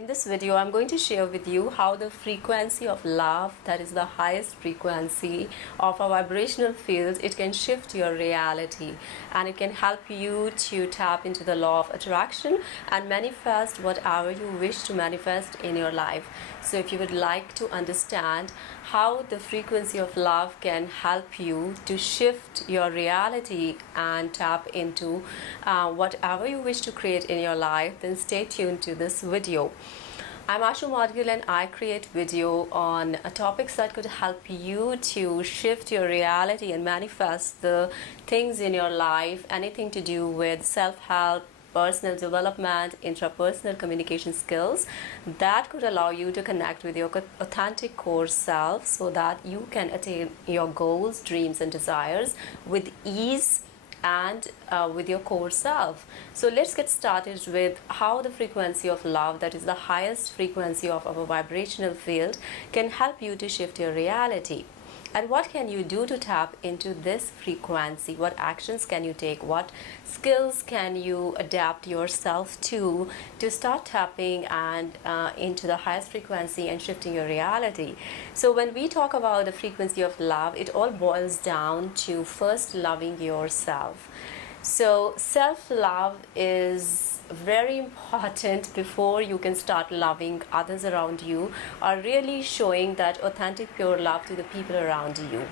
In this video, I'm going to share with you how the frequency of love, that is the highest frequency of a vibrational field, it can shift your reality and it can help you to tap into the law of attraction and manifest whatever you wish to manifest in your life. So if you would like to understand how the frequency of love can help you to shift your reality and tap into whatever you wish to create in your life, then stay tuned to this video. I'm Ashoo and I create video on topics that could help you to shift your reality and manifest the things in your life, anything to do with self-help, personal development, intrapersonal communication skills that could allow you to connect with your authentic core self so that you can attain your goals, dreams and desires with ease and with your core self. So let's get started with how the frequency of love, that is the highest frequency of our vibrational field, can help you to shift your reality. And what can you do to tap into this frequency? What actions can you take? What skills can you adapt yourself to start tapping and into the highest frequency and shifting your reality? So when we talk about the frequency of love, it all boils down to first loving yourself. So self-love is very important before you can start loving others around you, or really showing that authentic pure love to the people around you.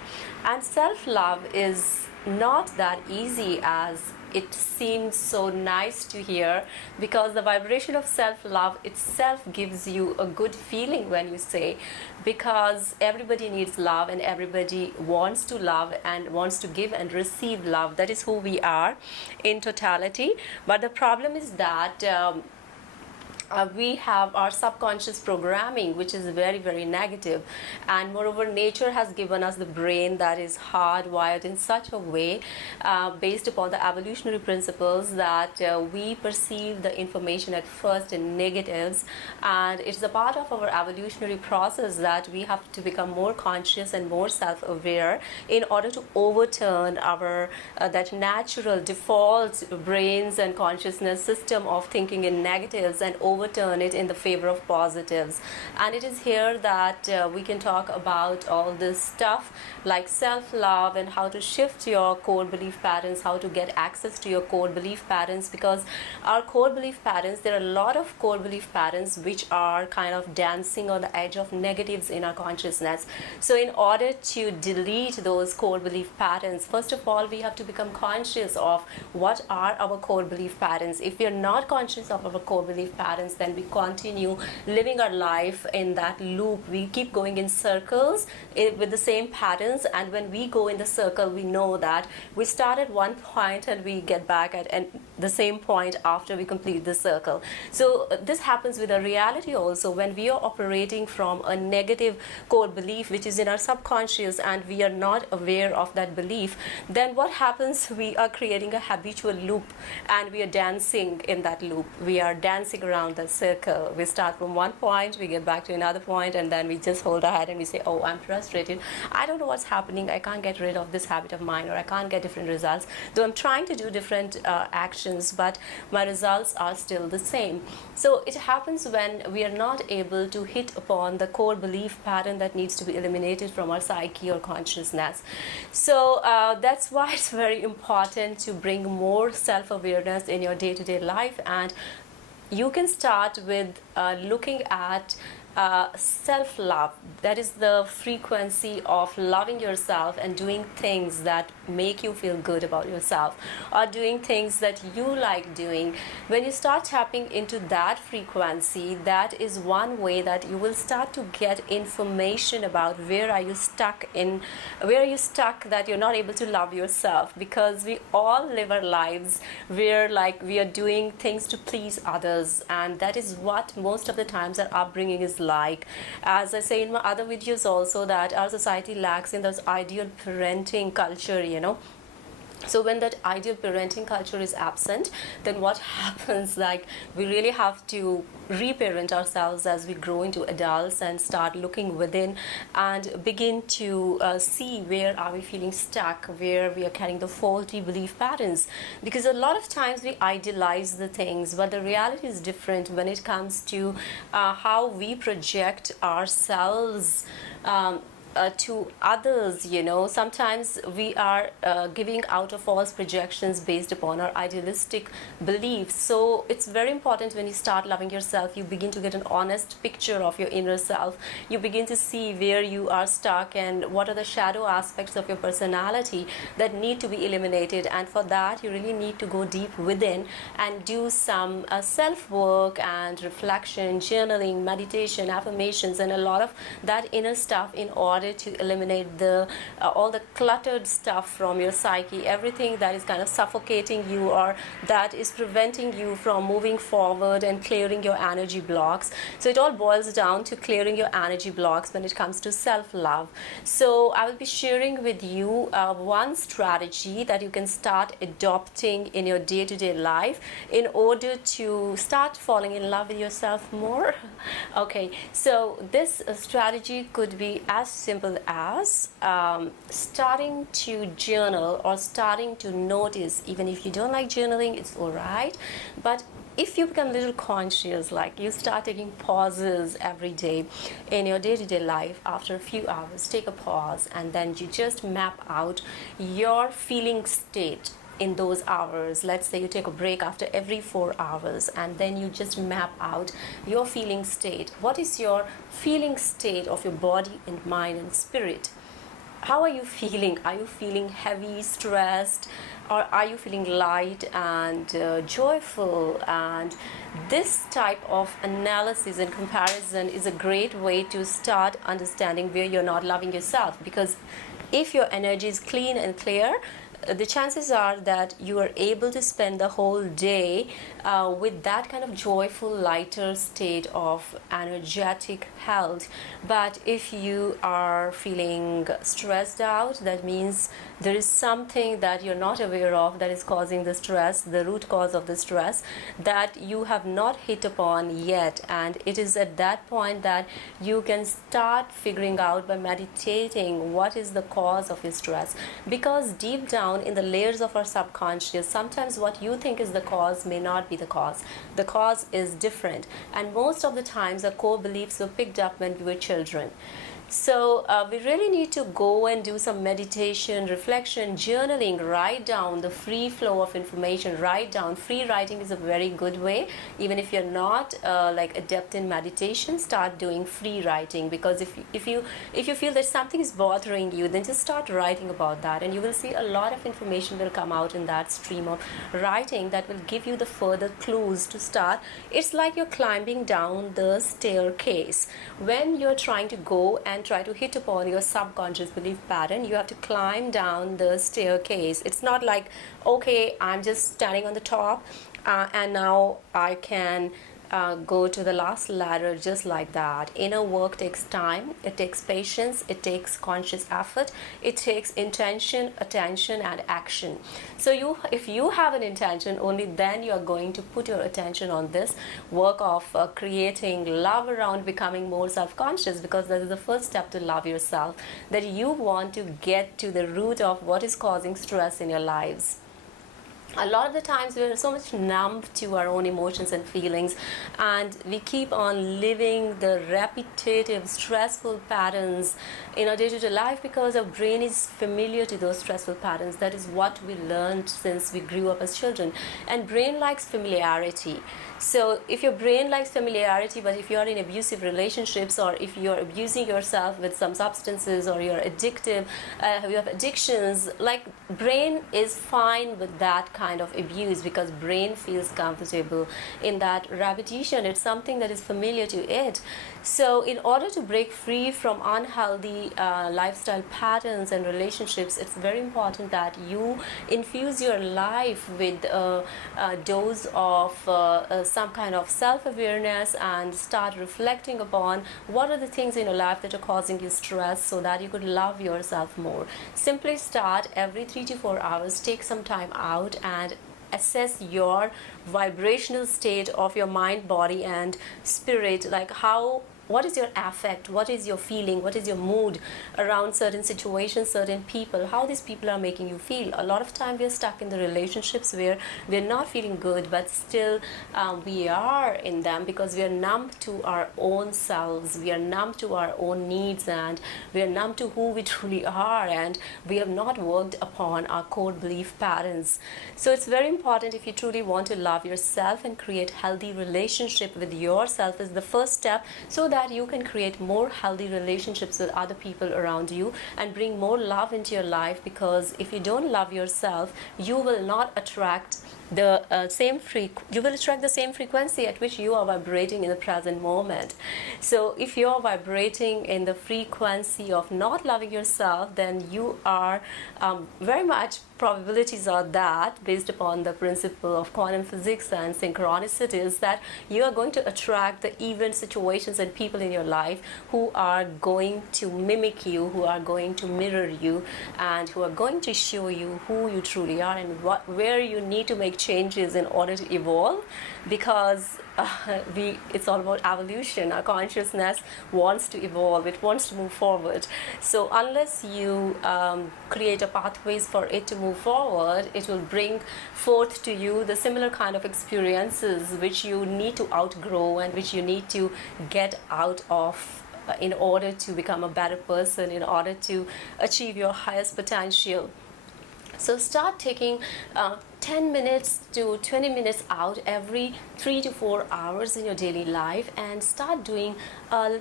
And self-love is not that easy as it seems so nice to hear, because the vibration of self-love itself gives you a good feeling when you say, because everybody needs love and everybody wants to love and wants to give and receive love. That is who we are in totality. But the problem is that we have our subconscious programming, which is very, very negative. And moreover, nature has given us the brain that is hardwired in such a way, based upon the evolutionary principles, that we perceive the information at first in negatives. And it's a part of our evolutionary process that we have to become more conscious and more self-aware in order to overturn our that natural default brains and consciousness system of thinking in negatives and overturn it in the favor of positives. And it is here that we can talk about all this stuff like self-love and how to shift your core belief patterns, how to get access to your core belief patterns, because our core belief patterns, there are a lot of core belief patterns which are kind of dancing on the edge of negatives in our consciousness. So in order to delete those core belief patterns, first of all, we have to become conscious of what are our core belief patterns. If we are not conscious of our core belief patterns, then we continue living our life in that loop. We keep going in circles with the same patterns, and when we go in the circle, we know that we start at one point and we get back at the same point after we complete the circle. So this happens with a reality also. When we are operating from a negative core belief which is in our subconscious and we are not aware of that belief, then what happens? We are creating a habitual loop and we are dancing in that loop. We are dancing around the circle. We start from one point, we get back to another point, and then we just hold our head and we say, oh, I'm frustrated, I don't know what's happening, I can't get rid of this habit of mine, or I can't get different results, though I'm trying to do different actions, but my results are still the same. So it happens when we are not able to hit upon the core belief pattern that needs to be eliminated from our psyche or consciousness. So that's why it's very important to bring more self-awareness in your day-to-day life. And you can start with looking at self-love. That is the frequency of loving yourself and doing things that make you feel good about yourself, or doing things that you like doing. When you start tapping into that frequency, that is one way that you will start to get information about where are you stuck that you're not able to love yourself. Because we all live our lives where we are doing things to please others, and that is what most of the times our upbringing is like. As I say in my other videos also, that our society lacks in this ideal parenting culture, So when that ideal parenting culture is absent, then what happens, like, we really have to reparent ourselves as we grow into adults and start looking within and begin to see where are we feeling stuck, where we are carrying the faulty belief patterns. Because a lot of times we idealize the things, but the reality is different when it comes to how we project ourselves to others. Sometimes we are giving out of false projections based upon our idealistic beliefs. So it's very important, when you start loving yourself, you begin to get an honest picture of your inner self. You begin to see where you are stuck and what are the shadow aspects of your personality that need to be eliminated. And for that, you really need to go deep within and do some self-work and reflection, journaling, meditation, affirmations, and a lot of that inner stuff in order to eliminate the all the cluttered stuff from your psyche, everything that is kind of suffocating you or that is preventing you from moving forward and clearing your energy blocks. So it all boils down to clearing your energy blocks when it comes to self-love. So I will be sharing with you one strategy that you can start adopting in your day-to-day life in order to start falling in love with yourself more. Okay, so this strategy could be as simple as starting to journal or starting to notice. Even if you don't like journaling, it's all right, but if you become a little conscious, like you start taking pauses every day in your day-to-day life, after a few hours, take a pause and then you just map out your feeling state in those hours. Let's say you take a break after every 4 hours and then you just map out your feeling state. What is your feeling state of your body and mind and spirit? How are you feeling? Are you feeling heavy, stressed, or are you feeling light and joyful? And this type of analysis and comparison is a great way to start understanding where you're not loving yourself. Because if your energy is clean and clear, the chances are that you are able to spend the whole day with that kind of joyful, lighter state of energetic health. But if you are feeling stressed out, that means there is something that you're not aware of that is causing the stress, the root cause of the stress that you have not hit upon yet. And it is at that point that you can start figuring out by meditating what is the cause of your stress. Because deep down in the layers of our subconscious, sometimes what you think is the cause may not be the cause. The cause is different, and most of the times our core beliefs were picked up when we were children. So we really need to go and do some meditation, reflection, journaling, write down the free flow of information, write down. Free writing is a very good way. Even if you're not like adept in meditation, start doing free writing. Because if you feel that something is bothering you, then just start writing about that, and you will see a lot of information will come out in that stream of writing that will give you the further clues to start. It's like you're climbing down the staircase. When you're trying to go and try to hit upon your subconscious belief pattern, you have to climb down the staircase. It's not like, okay, I'm just standing on the top and now I can go to the last ladder just like that. Inner work takes time, it takes patience, it takes conscious effort, it takes intention, attention, and action. So if you have an intention, only then you are going to put your attention on this work of creating love around becoming more self-conscious, because that is the first step to love yourself, that you want to get to the root of what is causing stress in your lives. A lot of the times we are so much numb to our own emotions and feelings, and we keep on living the repetitive stressful patterns in our day-to-day life because our brain is familiar to those stressful patterns. That is what we learned since we grew up as children, and brain likes familiarity. So if your brain likes familiarity, but if you are in abusive relationships, or if you're abusing yourself with some substances, or you're addictive, you have addictions, like brain is fine with that kind kind of abuse, because brain feels comfortable in that repetition. It's something that is familiar to it. So in order to break free from unhealthy lifestyle patterns and relationships, it's very important that you infuse your life with a dose of some kind of self-awareness, and start reflecting upon what are the things in your life that are causing you stress, so that you could love yourself more. Simply start every 3 to 4 hours, take some time out and assess your vibrational state of your mind, body and spirit. Like what is your affect, what is your feeling, what is your mood around certain situations, certain people, how these people are making you feel. A lot of time we are stuck in the relationships where we're not feeling good, but still we are in them because we are numb to our own selves, we are numb to our own needs, and we are numb to who we truly are, and we have not worked upon our core belief patterns. So it's very important, if you truly want to love yourself and create healthy relationship with yourself, is the first step, so that you can create more healthy relationships with other people around you and bring more love into your life. Because if you don't love yourself, you will not attract the you will attract the same frequency at which you are vibrating in the present moment. So if you are vibrating in the frequency of not loving yourself, then you are very much, probabilities are that, based upon the principle of quantum physics and synchronicities, that you are going to attract the event, situations and people in your life who are going to mimic you, who are going to mirror you, and who are going to show you who you truly are, and where you need to make changes in order to evolve. Because it's all about evolution. Our consciousness wants to evolve, it wants to move forward. So unless you create a pathways for it to move forward, it will bring forth to you the similar kind of experiences which you need to outgrow and which you need to get out of in order to become a better person, in order to achieve your highest potential. So start taking 10 minutes to 20 minutes out every 3 to 4 hours in your daily life, and start doing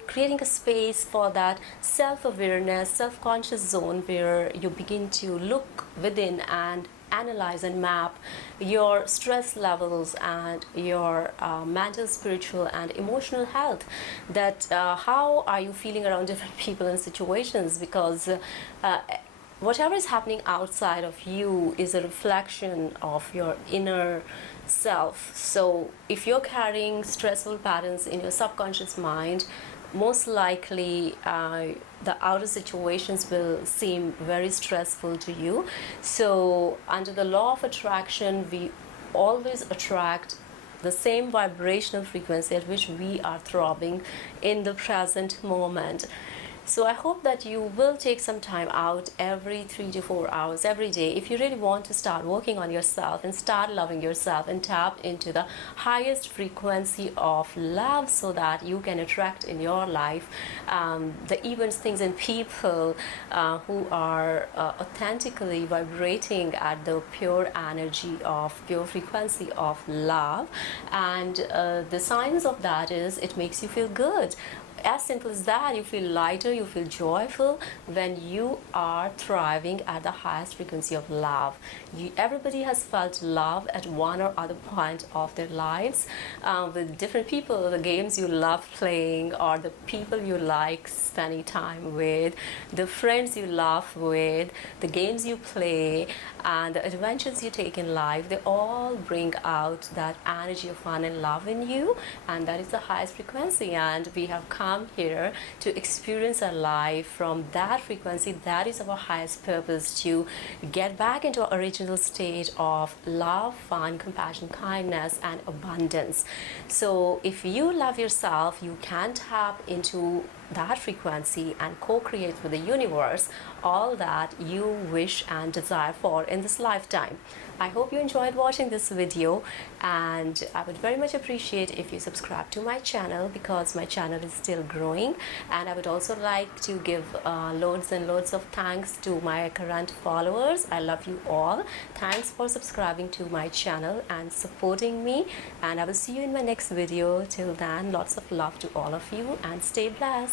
creating a space for that self-awareness, self-conscious zone, where you begin to look within and analyze and map your stress levels and your mental, spiritual and emotional health. That how are you feeling around different people and situations, because whatever is happening outside of you is a reflection of your inner self. So if you're carrying stressful patterns in your subconscious mind, most likely the outer situations will seem very stressful to you. So under the law of attraction, we always attract the same vibrational frequency at which we are throbbing in the present moment. So I hope that you will take some time out every 3 to 4 hours every day if you really want to start working on yourself and start loving yourself and tap into the highest frequency of love, so that you can attract in your life the events, things and people who are authentically vibrating at the pure energy of pure frequency of love. And the signs of that is it makes you feel good. As simple as that. You feel lighter, you feel joyful when you are thriving at the highest frequency of love. Everybody has felt love at one or other point of their lives with different people, the games you love playing, or the people you like spending time with, the friends you laugh with, the games you play, and the adventures you take in life. They all bring out that energy of fun and love in you, and that is the highest frequency. And we have come here to experience our life from that frequency. That is our highest purpose, to get back into our original state of love, fun, compassion, kindness and abundance. So if you love yourself, you can tap into that frequency and co-create with the universe all that you wish and desire for in this lifetime. I hope you enjoyed watching this video, and I would very much appreciate if you subscribe to my channel, because my channel is still growing. And I would also like to give loads and loads of thanks to my current followers. I love you all. Thanks for subscribing to my channel and supporting me, and I will see you in my next video. Till then, lots of love to all of you and stay blessed.